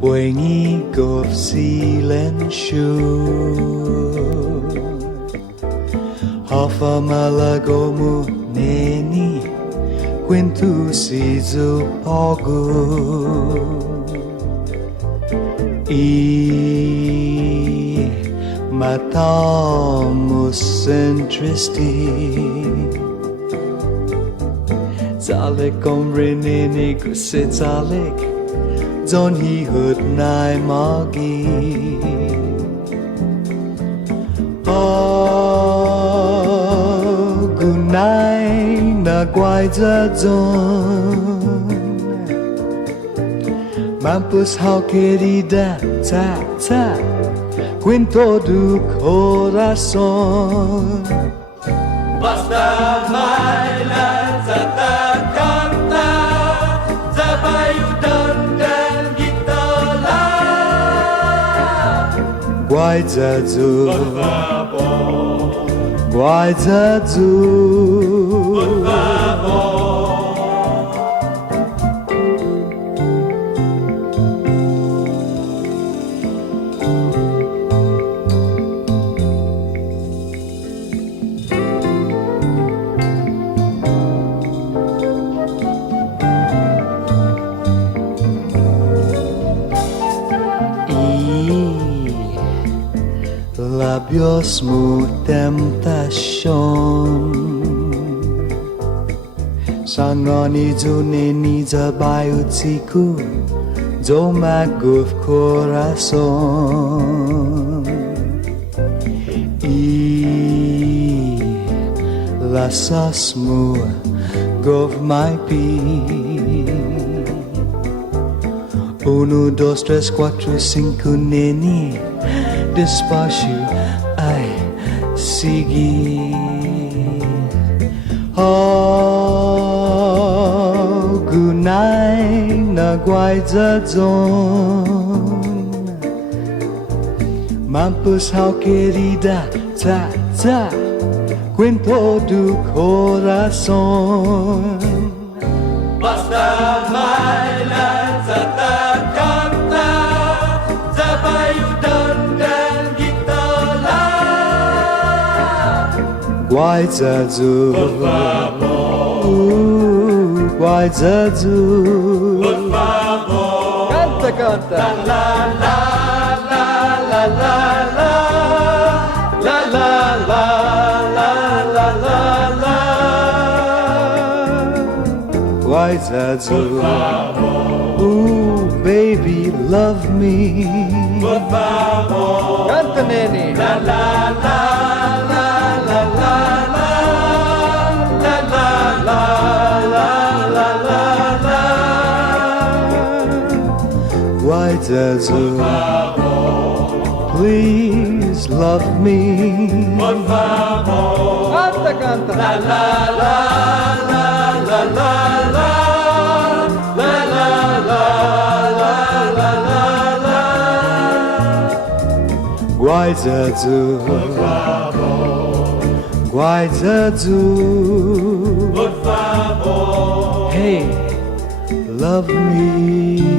Poengi of silencio Hafa malagomu neni Quintu sizu pogo Matamus centristi Zalek omre neni gusit zalek Don he hurt nai magi Oh gunai na guaida don Mampus how querida ta ta Quinto do corazón Basta bailar serta canta Zapayudan dan gitalah Guaida azul Por favor, Guaida azul por favor Labiosmu tentación Sangoni juneni zabayutiku Domaguf corazón Lasasmu gov my pi Uno, dos, tres, cuatro, cinco, neni Despacio, ai, sigui Oh, gunai na guaida don Mampus how querida, ta, ta Quinto do corazón Basta bailar serta canta Zapayudan dan gitalah Guaida azul Por favor, Guaida azul por favor Canta, canta La la la la la la La la la la la la la Guaida azul Por favor, Ooh, baby, love me por favor Canta, nene La la la la la la la La la la la la la la Guaida azul Por favor, Please love me por favor Canta, canta La la la la la la la La la la la la la la Guaida azul Por favor, Guaida azul por favor Hey, love me